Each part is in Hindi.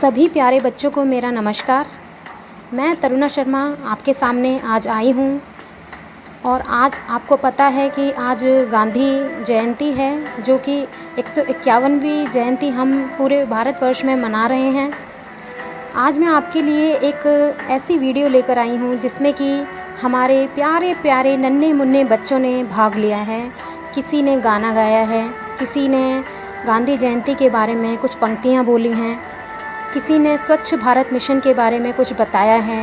सभी प्यारे बच्चों को मेरा नमस्कार। मैं तरुणा शर्मा आपके सामने आज आई हूँ और आज आपको पता है कि आज गांधी जयंती है, जो कि 151वीं जयंती हम पूरे भारतवर्ष में मना रहे हैं। आज मैं आपके लिए एक ऐसी वीडियो लेकर आई हूँ जिसमें कि हमारे प्यारे प्यारे नन्हे मुन्ने बच्चों ने भाग लिया है। किसी ने गाना गाया है, किसी ने गांधी जयंती के बारे में कुछ पंक्तियाँ बोली हैं, किसी ने स्वच्छ भारत मिशन के बारे में कुछ बताया है,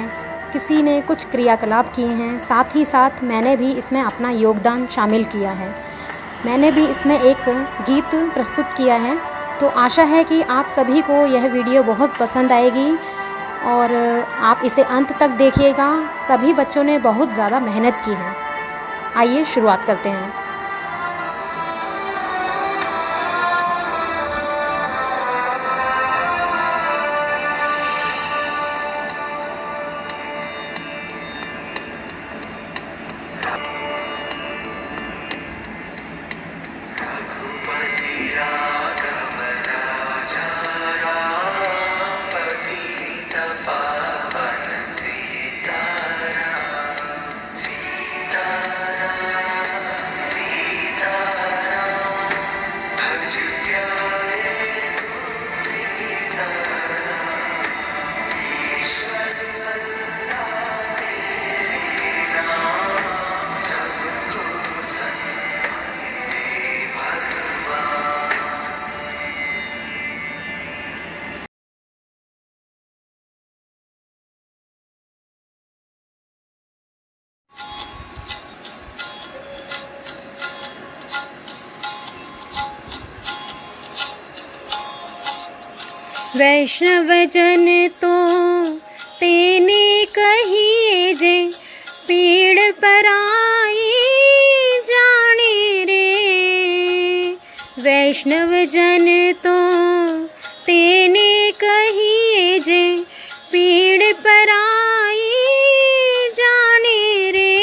किसी ने कुछ क्रियाकलाप किए हैं। साथ ही साथ मैंने भी इसमें अपना योगदान शामिल किया है। मैंने भी इसमें एक गीत प्रस्तुत किया है। तो आशा है कि आप सभी को यह वीडियो बहुत पसंद आएगी और आप इसे अंत तक देखिएगा। सभी बच्चों ने बहुत ज़्यादा मेहनत की है। आइए शुरुआत करते हैं। वैष्णव जन तो तेने कहिए जे, पीड़ पराई जाने रे। वैष्णव जन तो तेने कहिए जे, पीड़ पराई जाने रे।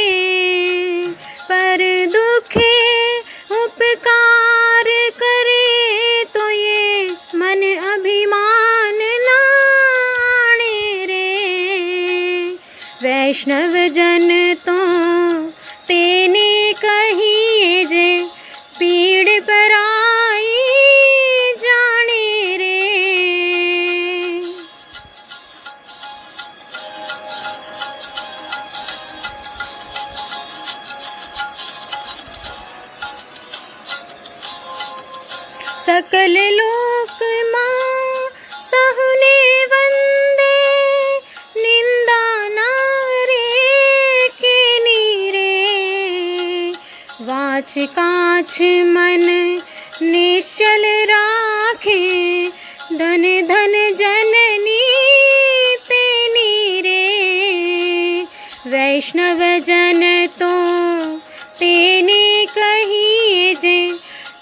पर दुखे उपकार करे तो ये मन अभिमान लाने रे। वैष्णव जन तो तेने कहिए जे, पीड़ पराई जाने रे। सकल लोक मां सहुने वंदे, निंदा नारे के नीरे। वाच काछ मन निश्चल राखे, धन धन जननी तेनी रे। वैष्णव जन तो तेने कहिए जे,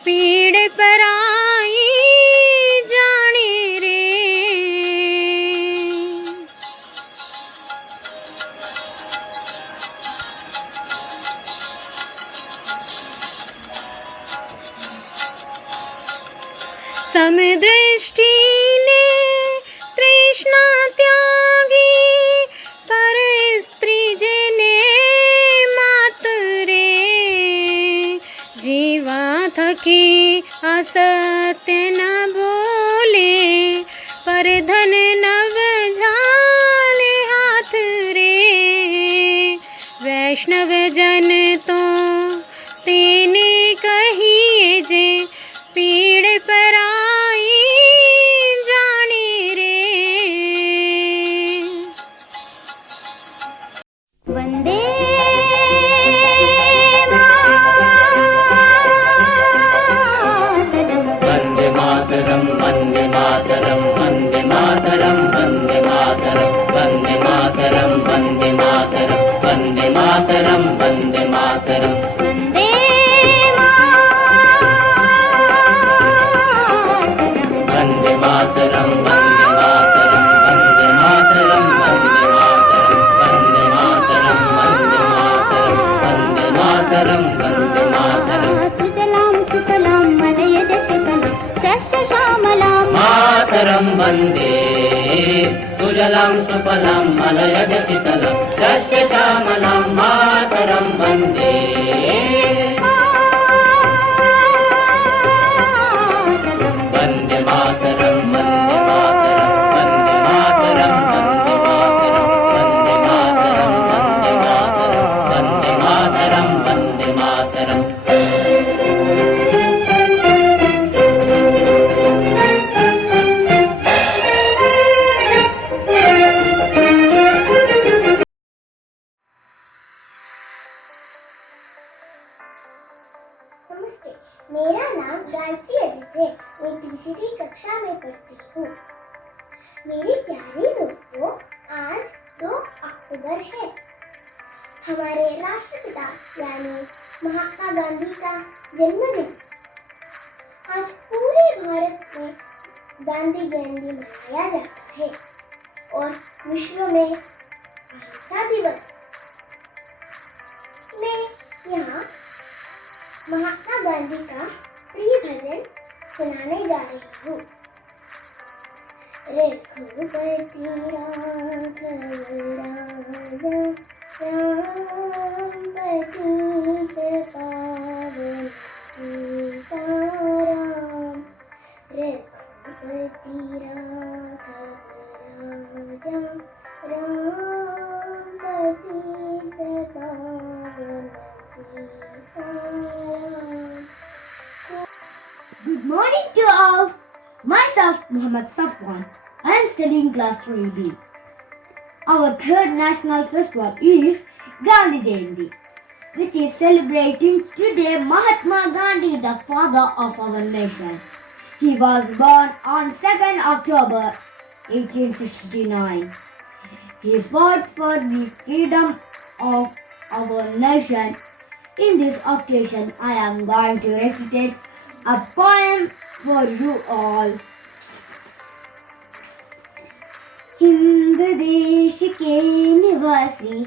पीड़ पराई जाने रे। समदृष्टि ने तृष्णा त्यागी, पर स्त्री जने मात रे। जीवा थकी असत्य न बोले, पर धन नव झाले हाथ रे। वैष्णव जन तो तेने कहिए जे, पीड़ पराई जाने रे। वंदे मातरम, वंदे मातरम, वंदे मातरम, वंदे मातरम, वंदे मातरम, वंदे मातरम, वंदे मातरम, वंदे मातरम। वंदे मातरम, वंदे मातरम, वंदे मातरम, वंदे मातरम, वंदे मातरम, वंदे मातरम, वंदे मातरम। सुजलां सुफलां मलयज शकलं शस्य श्यामलां। मातरं वन्दे सुजलं सुफलं मलयज शीतलं शस्य श्यामलं मातरं वन्दे वन्दे मातरं वन्दे मातरं वन्दे मातरं वन्दे मातरं वन्दे मातरं वन्दे मातरं वन्दे मातरम् नमस्ते, मेरा नाम गायत्री अजित है। मैं तीसरी कक्षा में पढ़ती हूँ। मेरे प्यारे दोस्तों, आज 2 अक्टूबर है। हमारे राष्ट्रपिता यानी महात्मा गांधी का जन्मदिन। आज पूरे भारत में गांधी जयंती मनाया जाता है और विश्व में अहिंसा दिवस। मैं यहाँ महात्मा गांधी का प्रिय भजन सुनाने जा रही हूँ। रघुपति राघव राजा राम पतित पावन सीताराम। रघुपति राघव राजा राम पतित पावन Sitaram. Good morning to all. Myself, Muhammad Safwan. I am studying class 3B. Our third national festival is Gandhi Jayanti, which is celebrating today Mahatma Gandhi, the father of our nation. He was born on 2nd October 1869. He fought for the freedom of our nation. In this occasion, I am going to recite a poem for you all. Hind देश के निवासी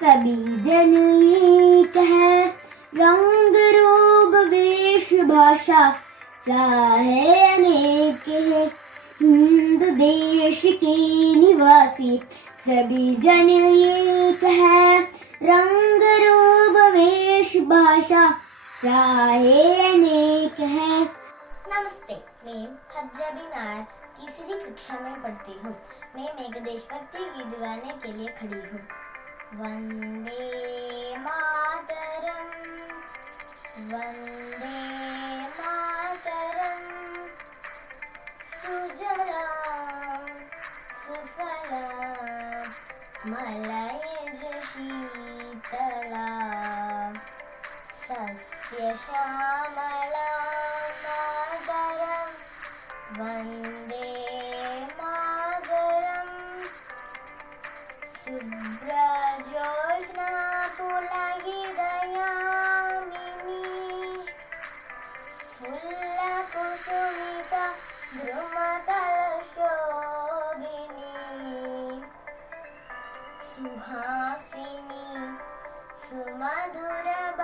सभी जन एक है, रंग रूप वेश भाषा चाहे अनेक है। हिंद देश के निवासी सभी जन एक है, रंग रूप वेश भाषा चाहे अनेक है। नमस्ते, मैं भद्राबी नायर तीसरी कक्षा में पढ़ती हूँ। मैं मेघ देशभक्ति गीत गाने के लिए खड़ी हूँ। वंदे मातरम, वंदे मातरम, सुजलाम सुफलाम मलयज शीतलाम सस्य श्यामलां मातरं वन्दे मातरं। शुभ्रज्योत्स्ना पुलकितयामिनी फुल्लकुसुमिता द्रुमदलशोभिनी सुहासिनी सुमधुरभाषिणी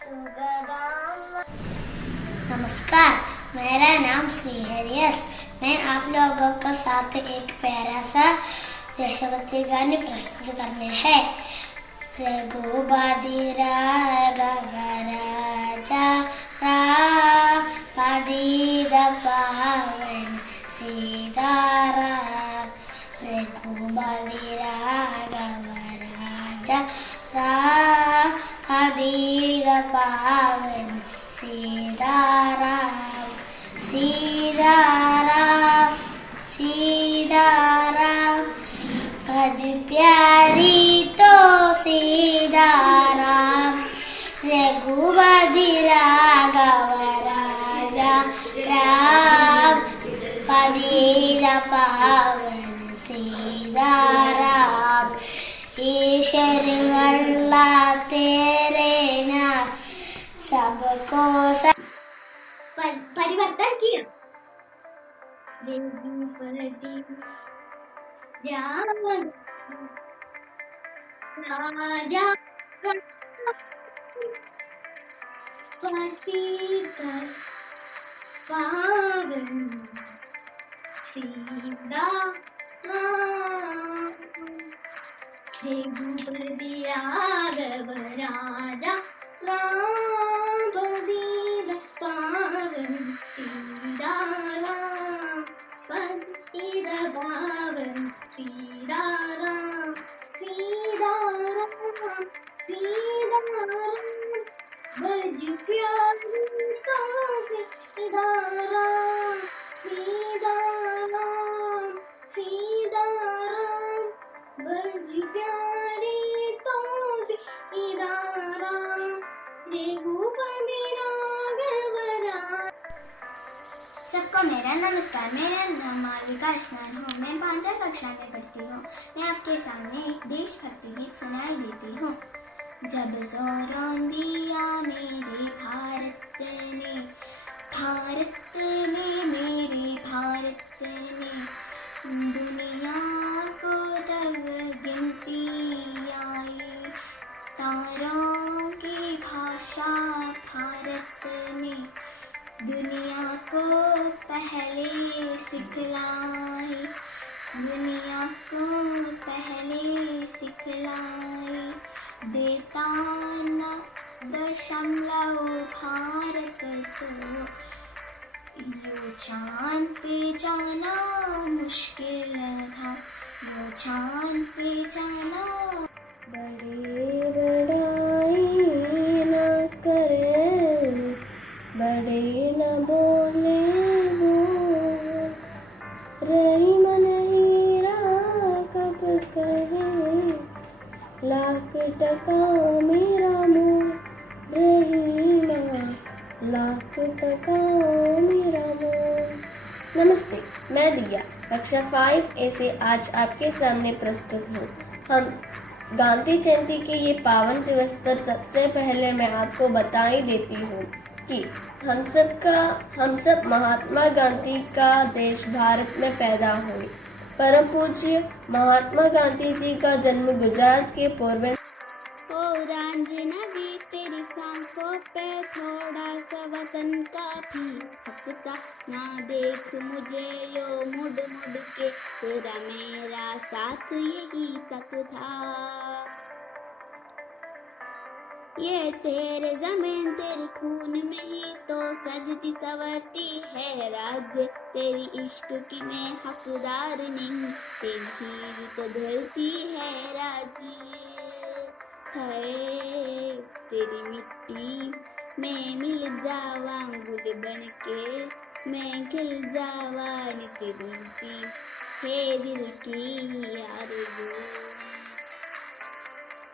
सुगदाम। नमस्कार, मेरा नाम श्रीहरियस। मैं आप लोगों के साथ एक प्यारा सा देशभक्ति गाने प्रस्तुत करने हैं। रघुपति राघव राजा राम पतित पावन सीताराम। रघुपति राघव राजा राम पतित पावन सीताराम। सीताराम सीताराम भज प्यारी तो सीताराम। रघुपति राघव राजा राम पतित पावन सीताराम। ईश्वर अल्लाह तेरे नाम सबको परिवर्तन किया। रघुपति राजा पतित पावन सीताराम रघुपति राघव राजा राम पतित पावन सीताराम पतित पावन सीताराम सीताराम सीताराम बज प्यारी तो सीताराम सीताराम सीताराम बज प्यारी तो सीताराम रघुपति राघव राम। सबको मेरा नमस्कार। मेरा नाम मालविका स्नान हो। मैं 5वीं कक्षा में पढ़ती हूँ। मैं आपके सामने एक देशभक्ति गीत सुनाई देती हूँ। जब जोरों दिया मेरे भारत ने मेरे भारत ने दुनिया को तब गिनती आई। तारों की भाषा भारत ने दुनिया को पहले सिखलाई। दुनिया को पहले सिखलाई। देता न दशमलव भारत को यो चांद पे जाना मुश्किल था। यो चांद पे जाना बड़े बड़ाई न करे बड़े न बोले वो रही मन हीरा कब कहे लाख टका मेरा मोर रहीना लाख टका मेरा मोर। नमस्ते, मैं दिया कक्षा 5A से आज आपके सामने प्रस्तुत हूँ। हम गांधी जयंती के ये पावन दिवस पर सबसे पहले मैं आपको बता ही देती हूँ कि हम सब महात्मा गांधी का देश भारत में पैदा हुए। परम पूज्य महात्मा गांधी जी का जन्म गुजरात के पोरबंदर। ओ रांझना भी तेरी सांसों पे थोड़ा सा वतन का भी हकता ना देख मुझे यो मुड़ मुड़ के तेरा मेरा साथ यही तक था। ये तेरे जमीन तेरे खून में ही तो सजती सवरती है राज्य। तेरी इश्क की मैं हकदार नहीं तेरी हीर तो धरती है राज्य है। तेरी मिट्टी में मिल जावा गुल बन के मैं खिल जावा नित सी है दिल की आरज़ू।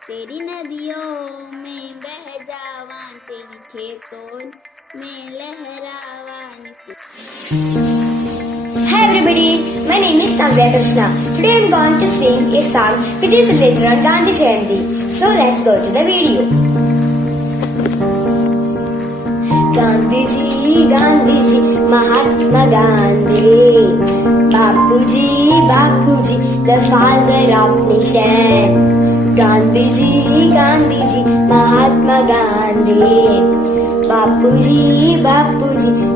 तेरी नदियों में बह जावा तेरी खेतों में लहरावा नित। Hi everybody, my name is Kavya Krishna. Today I am going to sing a song which is related on Gandhi Jayanti. So let's go to the video. Gandhi ji, Mahatma Gandhi, Bapu ji, the father of nation. Gandhi ji, Mahatma Gandhi, Bapu ji,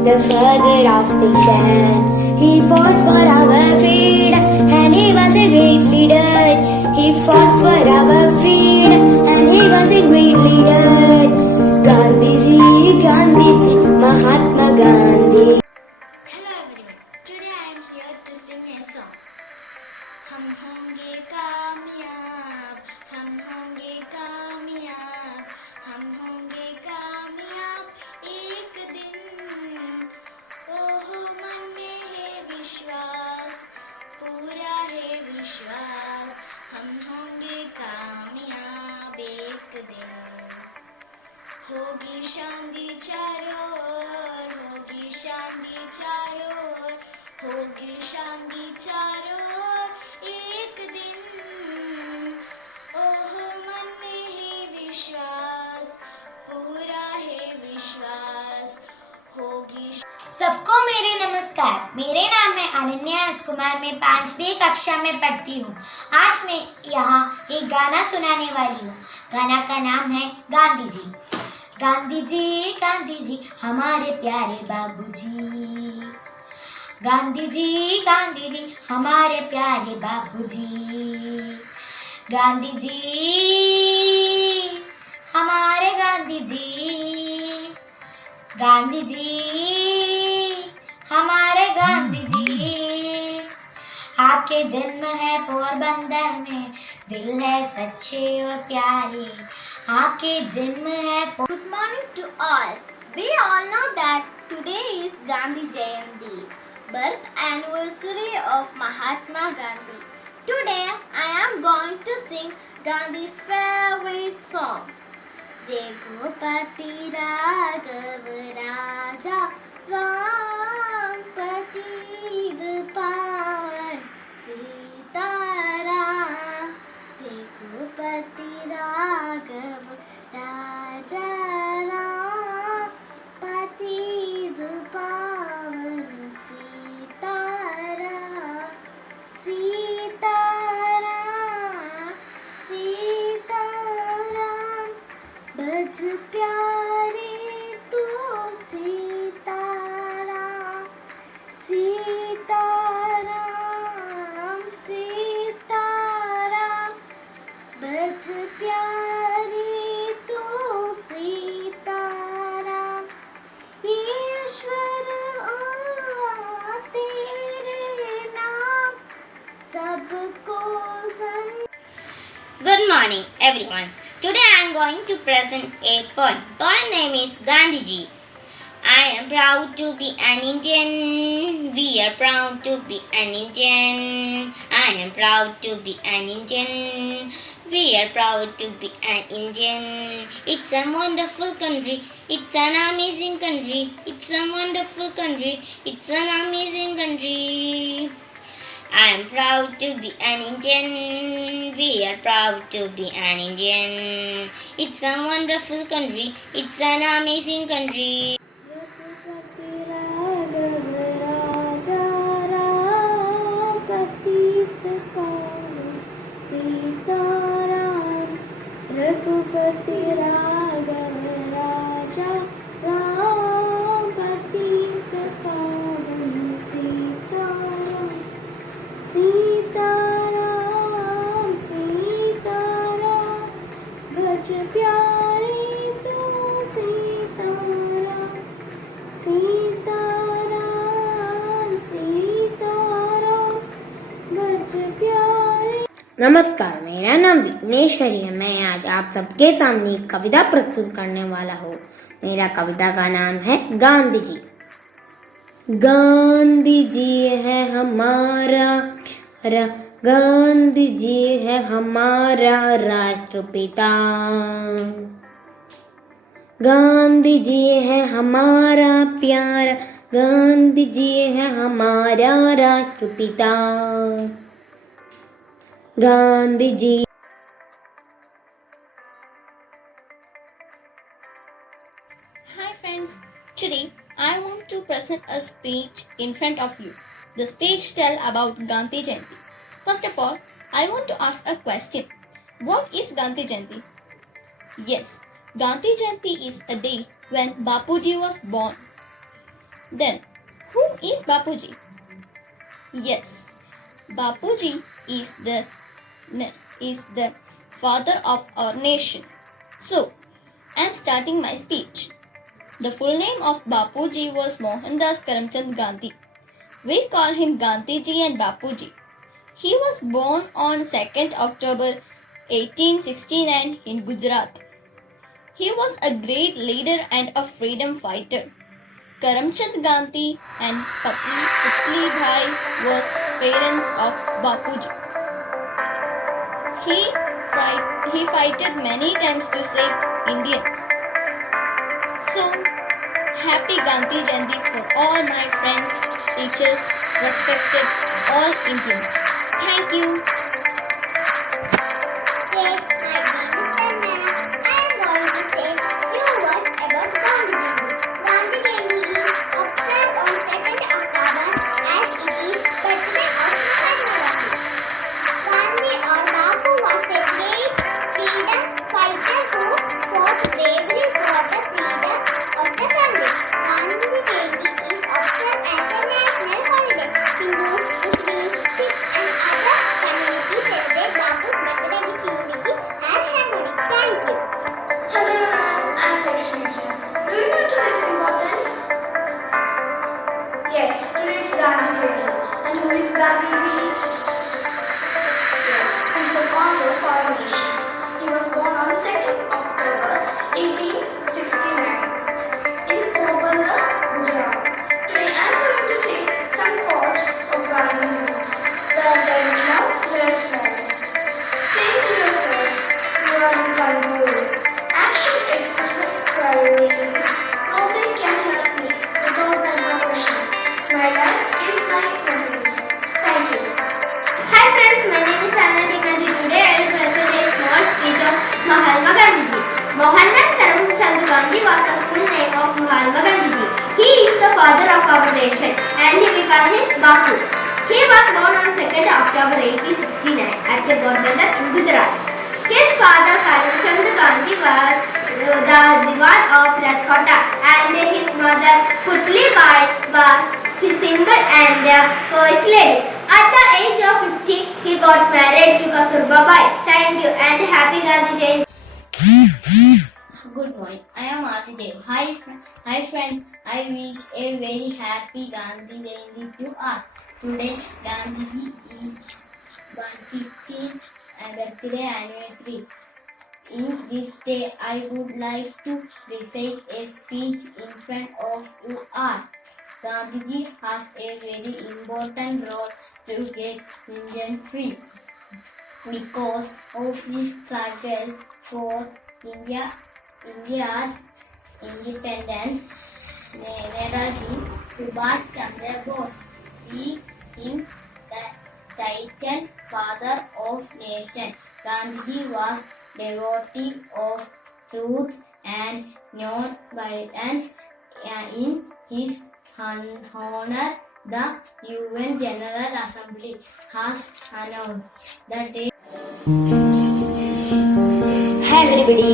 the father of nation. He fought for our freedom and he was a great leader. He fought for our freedom and he was a great leader. Gandhi ji, Mahatma Gandhi. Hello everyone, today I am here to sing a song. हम होंगे कामयाब, हम होंगे कामयाब, हम होंगे कामयाब एक दिन। ओहो मन में है विश्वास, पूरा है विश्वास। हम होंगे कामयाब एक दिन। होगी शांति चारों ओर, होगी शांति चारों ओर, होगी शांति चारों ओर एक दिन। ओह मन में है विश्वास, पूरा है विश्वास। होगी। सबको मेरे नमस्कार। मेरे नाम है अनन्या एस कुमार। मैं 5वीं कक्षा में पढ़ती हूँ। आज मैं यहाँ एक गाना सुनाने वाली हूँ। गाना का नाम है गांधी जी। गांधी जी हमारे प्यारे बाबूजी, गांधी जी हमारे प्यारे बापूजी, गांधी जी हमारे गांधी जी, गांधी जी हमारे गांधी जी। आपके जन्म है पोरबंदर में, दिल है सच्चे और प्यारे, आपके जन्म है Good morning to all. We all know that today is Gandhi Jayanti, birth anniversary of Mahatma Gandhi. Today I am going to sing Gandhi's favorite song. Raghupati Raghav Raja Ram Patid Pavan Sitaram. Raghupati Raghav Raja Ram Patid Pavan Sitaram. Sitaram, Sitaram, बज प्यारे तू सीताराम, सीताराम, सीताराम, बज प्यारे तू सीताराम। ईश्वर तेरे नाम सबको Good morning, everyone. Today I am going to present a poem. Poem name is Gandhiji. I am proud to be an Indian. We are proud to be an Indian. I am proud to be an Indian. We are proud to be an Indian. It's a wonderful country. It's an amazing country. It's a wonderful country. It's an amazing country. I am proud to be an Indian. We are proud to be an Indian. It's a wonderful country. It's an amazing country. Raghupati Raghav राजा राम पतित पावन सीताराम। रघुपति राघव राजा राम पतित पावन सीताराम। सीताराम, सीताराम, भज प्यारे तो सीताराम। सीताराम, सीताराम, भज प्यारे। नमस्कार, मेरा नाम विघ्नेश्वरी है। मैं आज आप सबके सामने एक कविता प्रस्तुत करने वाला हूँ। मेरा कविता का नाम है गांधी जी। गांधी जी है हमारा गांधी जी है हमारा राष्ट्रपिता। गांधी जी है हमारा प्यारा, गांधी जी है हमारा राष्ट्रपिता। Gandhi ji. Hi friends, today I want to present a speech in front of you. The speech tell about Gandhi Jayanti. First of all, I want to ask a question. What is Gandhi Jayanti? Yes, Gandhi Jayanti is a day when Bapuji was born. Then, who is Bapuji? Yes, Bapuji is the father of our nation. So, I am starting my speech. The full name of Bapuji was Mohandas Karamchand Gandhi. We call him Gandhiji and Bapuji. He was born on 2nd October 1869 in Gujarat. He was a great leader and a freedom fighter. Karamchand Gandhi and Putli Bhai was parents of Bapuji. He fighted many times to save Indians. So, happy Gandhi Jayanti for all my friends, teachers, respected all Indians. Thank you. Yes, my name is Tanmaya. I am going to say few words about Gandhi Jayanti. Gandhi Jayanti is observed on 2nd October as it is birthday of Mahatma Gandhi. Gandhi or Bapu was a great freedom fighter who fought bravely for the freedom of the country. Gandhi Jayanti is observed as a national holiday. Gandhiji? Yes, he's the founder of our nation. He was born on 2nd October 1869 in Porbandar, Gujarat. Today I am going to say some quotes of Gandhiji. Where there is love, there is love. Change yourself. You are in control. Action expresses priorities. Nobody can help me without my profession. My life is my message. Thank you. Hi friends, my name is Anna Tikandi. Today I will present a small speech of Mahatma Gandhi. Mohandas Karamchand Gandhi was the full name of Mahatma Gandhi. He is the father of our nation and we call him Bapu. He was born on 2nd October 1869 at Porbandar in Gujarat. His father Karamchand Gandhi was the Diwan of Rajkota and his mother Putli Bai was his symbol and first lady. At the age of 50, he got married to Kasturba Bai. Thank you and happy Gandhi Jayanti. Good morning. I am Adidev. Hi friends. I wish a very happy Gandhi Jayanti to all. Today Gandhiji is 115th birthday anniversary. In this day, I would like to recite a speech in front of you all. Gandhiji has a very important role to get Indian free. Because of his struggle for India's independence, Netaji Subhash Chandra Bose is him the title Father of Nation. Gandhiji was devotee of truth and non-violence. In his honor, the UN General Assembly has announced the day. Hi everybody,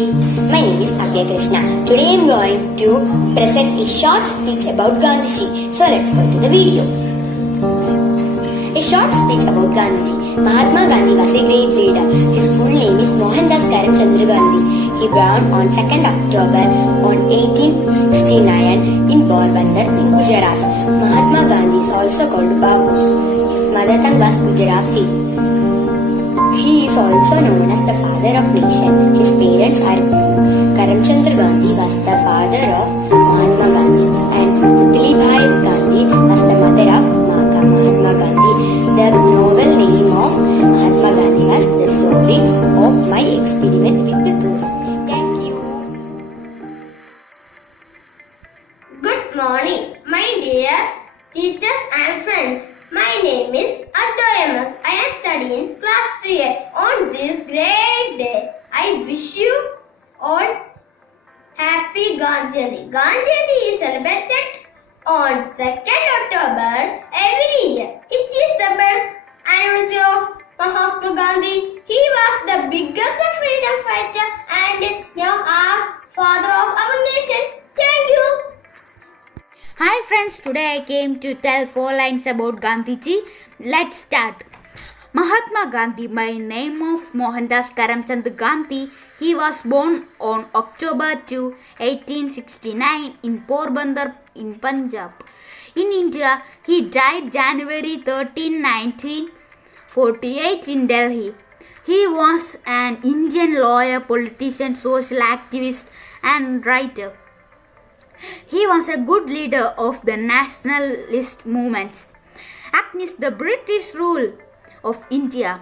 my name is Agya Krishna. Today I am going to present a short speech about Gandhiji. So let's go to the video. A short speech about Gandhiji. Mahatma Gandhi was a great leader. His full name is Mohandas Karamchand Gandhi. He born on 2nd October on 1869 in Porbandar in Gujarat. Mahatma Gandhi is also called Babu. His mother tongue was Gujarati. He is also known as the father of nation. His parents are Karamchand Gandhi was the father of Mahatma Gandhi and Putli Bai Gandhi was the mother of Mahatma Gandhi. The novel name of Mahatma Gandhi was The Story of My Experiment with the Truth. Thank you. Good morning, my dear teachers and friends. My name is Adoremus. I am studying class 3A. On this great day, I wish you all happy Gandhi Jayanti. Gandhi Jayanti is celebrated on 2nd October every year. It is the birth anniversary of Mahatma Gandhi. He was the biggest freedom fighter and now as father of our nation. Thank you. Hi friends, today I came to tell 4 lines about Gandhiji. Let's start. Mahatma Gandhi by name of Mohandas Karamchand Gandhi. He was born on October 2, 1869 in Porbandar in Punjab. In India, he died January 13, 1948 in Delhi. He was an Indian lawyer, politician, social activist and writer. He was a good leader of the nationalist movements against the British rule of India.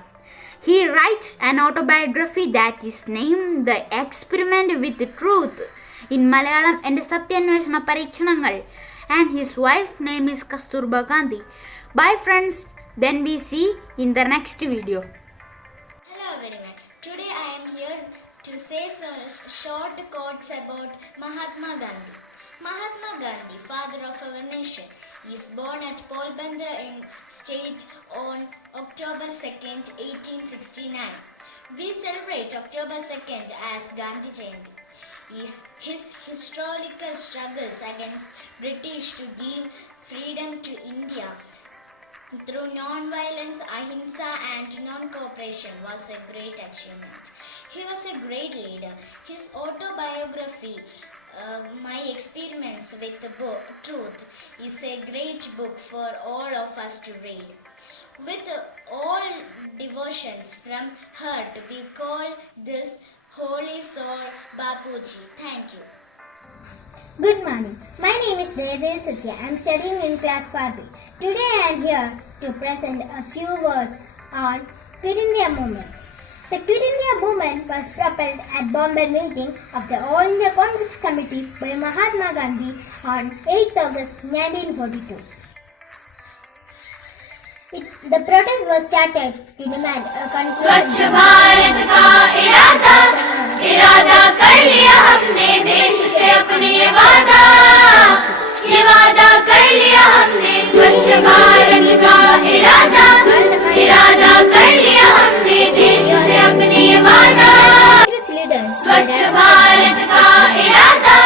He writes an autobiography that is named The Experiment with the Truth in Malayalam and Satyanveshana Parikshanangal, and his wife's name is Kasturba Gandhi. Bye friends, then we see in the next video. Hello everyone. Today I am here to say some short quotes about Mahatma Gandhi. Mahatma Gandhi, father of our nation, is born at Porbandar in state on October 2nd, 1869. We celebrate October 2nd as Gandhi Jayanti. His historical struggles against British to give freedom to India through non-violence, ahimsa and non-cooperation was a great achievement. He was a great leader. His autobiography, My Experiments with the Truth, is a great book for all of us to read. With all devotions from heart, we call this holy soul Bapuji. Thank you. Good morning. My name is Devi Satya. I am studying in class 5B. Today I am here to present a few words on Quit India Movement. The Quit India Movement was propelled at Bombay meeting of the All India Congress Committee by Mahatma Gandhi on 8th August 1942. The protest was started to demand a conclusion. स्वच्छ भारत का इरादा कर लिया हमने देश से अपने ये वादा कर लिया हमने स्वच्छ भारत का इरादा कर लिया हमने देश से अपने ये वादा स्वच्छ भारत का इरादा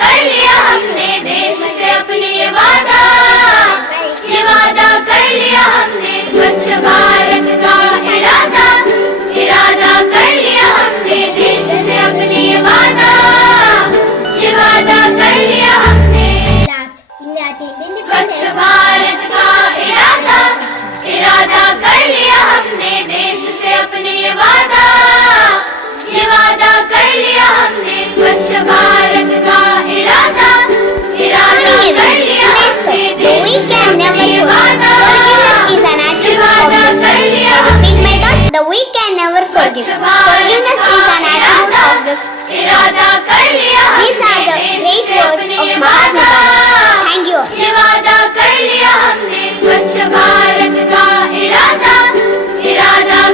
कर लिया हमने देश से अपने ये वादा कर लिया हमने स्वच्छ भारत का इरादा कर लिया हमने देश से अपने ये वादा कर लिया हमने स्वच्छ भारत का इरादा कर लिया हमने देश से अपने ये वादा कर लिया हमने स्वच्छ भारत का इरादा कर लिया हमने देश से अपने ये वादा कर लिया The weak can never forgive. Forgiveness is an attribute of the इरादा कर लिया These are the great words of Mahatma Gandhi. Thank you. ये वादा कर लिया हमने स्वच्छ भारत का इरादा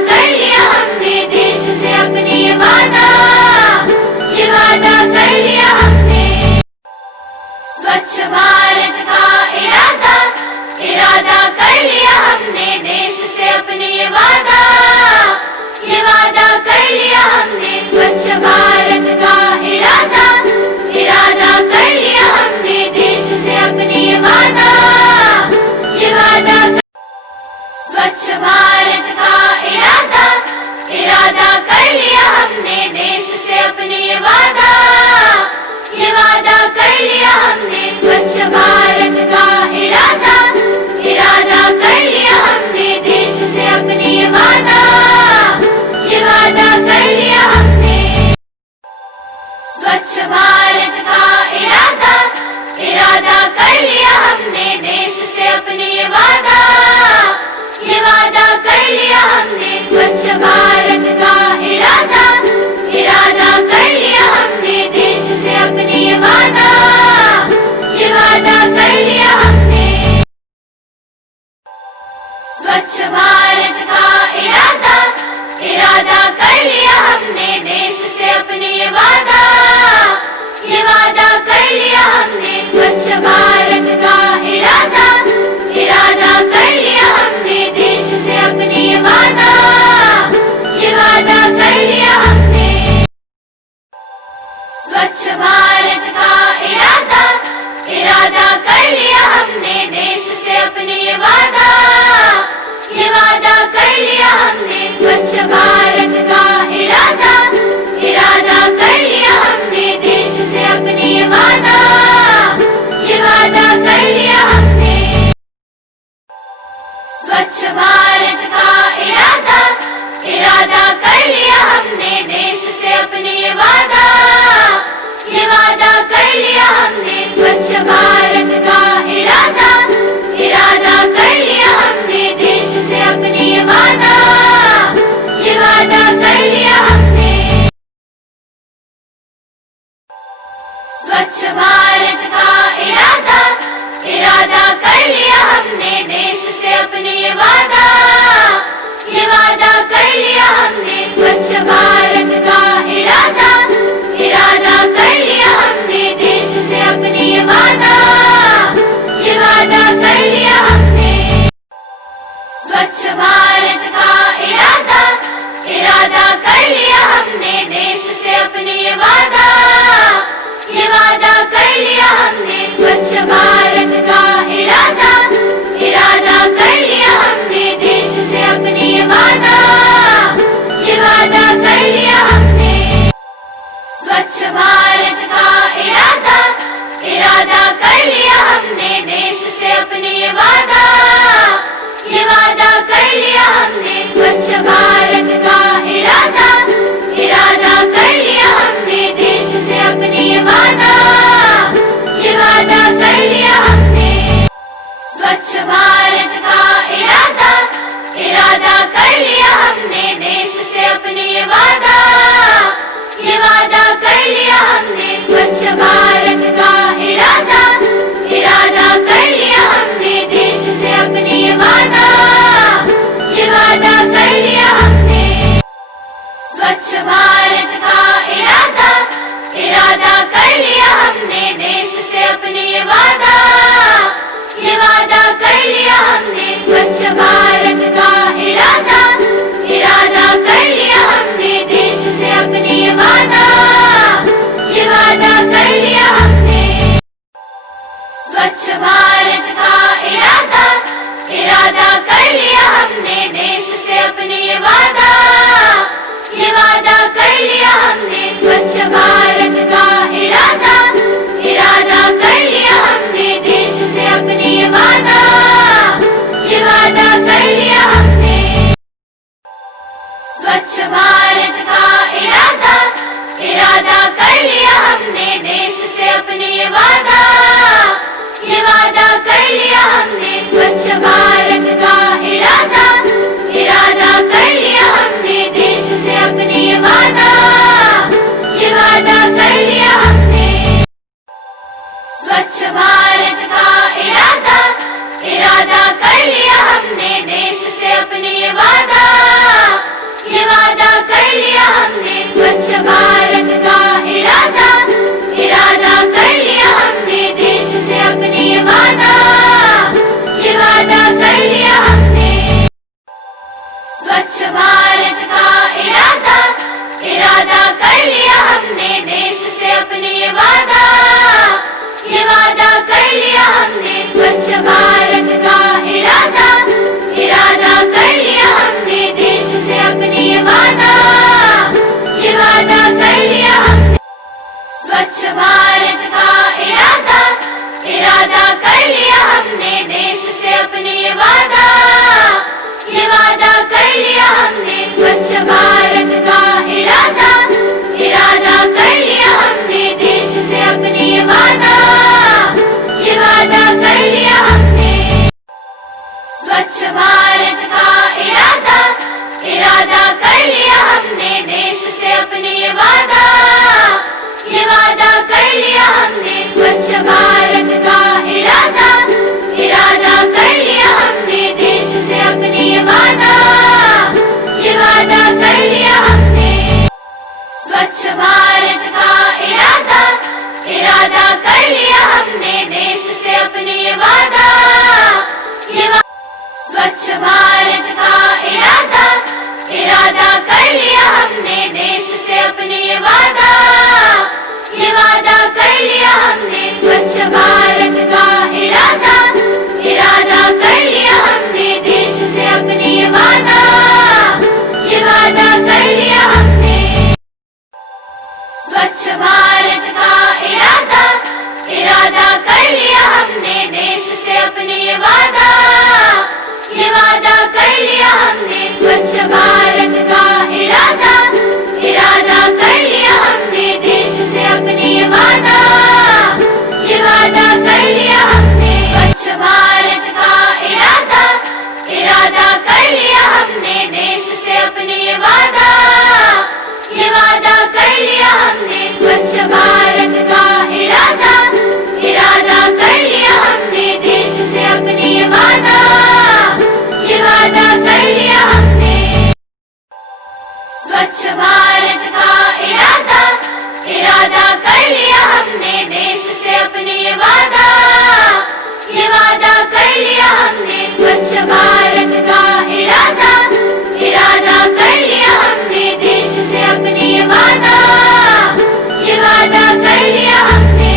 कर लिया हमने देश से अपने ये वादा कर लिया हमने स्वच्छ भारत का इरादा कर लिया हमने देश से अपने ये वादा कर लिया हमने स्वच्छ भारत का इरादा कर लिया हमने देश से अपने ये वादा स्वच्छ भारत का इरादा कर लिया हमने देश से अपने ये वादा कर लिया हमने स्वच्छ भारत का इरादा कर लिया हमने देश से अपने ये वादा कर लिया हमने स्वच्छ भारत का इरादा कर लिया हमने देश से अपने ये वादा कर लिया हमने स्वच्छ भारत का इरादा कर लिया हमने देश से अपने ये वादा कर लिया हमने स्वच्छ भारत का इरादा कर लिया हमने देश से अपने ये वादा कर लिया हमने स्वच्छ भारत का इरादा कर लिया हमने देश से अपने ये वादा कर लिया हमने स्वच्छ भारत का इरादा कर लिया हमने देश से अपने ये वादा कर लिया हमने स्वच्छ भारत का इरादा कर लिया हमने देश से अपने ये वादा कर लिया हमने स्वच्छ भारत का इरादा कर लिया हमने देश से अपने ये वादा कर लिया हमने स्वच्छ भारत का इरादा कर लिया हमने देश से अपने ये वादा कर लिया हमने स्वच्छ भारत का इरादा कर लिया हमने देश से अपने ये वादा कर लिया हमने स्वच्छ भारत का इरादा कर लिया हमने देश से अपने ये वादा कर लिया हमने स्वच्छ भारत का इरादा कर लिया हमने देश से अपने ये वादा कर लिया हमने स्वच्छ भारत का इरादा कर लिया हमने देश से अपने ये वादा कर लिया हमने स्वच्छ भारत का इरादा कर लिया हमने देश से अपने ये वादा भारत का इरादा इरादा कर लिया हमने देश से अपने ये वादा कर लिया हमने स्वच्छ भारत का इरादा इरादा कर लिया हमने देश से अपने ये वादा कर लिया हमने स्वच्छ भारत का इरादा कर लिया हमने देश से अपने ये वादा कर लिया हमने स्वच्छ भारत का इरादा कर लिया हमने देश से अपने ये वादा कर लिया हमने स्वच्छ भारत का इरादा कर लिया हमने देश से अपने ये वादा कर लिया हमने स्वच्छ भारत का इरादा कर लिया हमने देश से अपने ये वादा कर लिया हमने स्वच्छ भारत का इरादा कर लिया हमने देश से अपने ये वादा कर लिया हमने स्वच्छ भारत का इरादा कर लिया हमने देश से अपने ये वादा कर लिया हमने स्वच्छ भारत का इरादा कर लिया हमने देश से अपने ये वादा कर लिया हमने स्वच्छ भारत का इरादा कर लिया हमने देश से अपने ये वादा कर लिया हमने स्वच्छ भारत का इरादा कर लिया हमने देश से अपने ये वादा कर लिया हमने स्वच्छ भारत का इरादा कर लिया हमने देश से अपने ये वादा कर लिया हमने स्वच्छ भारत का इरादा कर लिया हमने देश से अपने ये वादा कर लिया हमने स्वच्छ भारत का इरादा कर लिया हमने देश से अपने ये वादा कर लिया हमने स्वच्छ भारत का इरादा कर लिया हमने देश से अपने ये वादा स्वच्छ भारत का इरादा कर लिया हमने देश से अपने ये वादा कर लिया हमने स्वच्छ भारत का इरादा कर लिया हमने देश से अपने ये वादा कर लिया हमने स्वच्छ भारत का इरादा कर लिया हमने देश से अपने ये वादा कर लिया हमने स्वच्छ भारत का इरादा कर लिया हमने देश से अपने ये वादा कर लिया हमने स्वच्छ भारत का इरादा कर लिया हमने देश से अपने ये वादा कर लिया हमने स्वच्छ भारत का इरादा कर लिया हमने देश से अपने ये वादा कर लिया हमने स्वच्छ भारत का इरादा कर लिया हमने देश से अपने ये वादा कर लिया हमने स्वच्छ भारत का इरादा कर लिया हमने देश से अपने ये वादा कर लिया हमने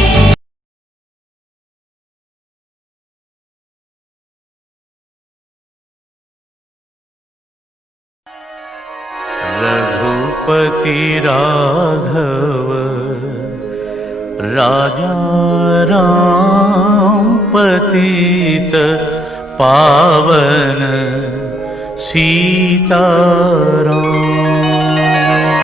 रघुपति राघव राजा राम पतित पावन सीताराम।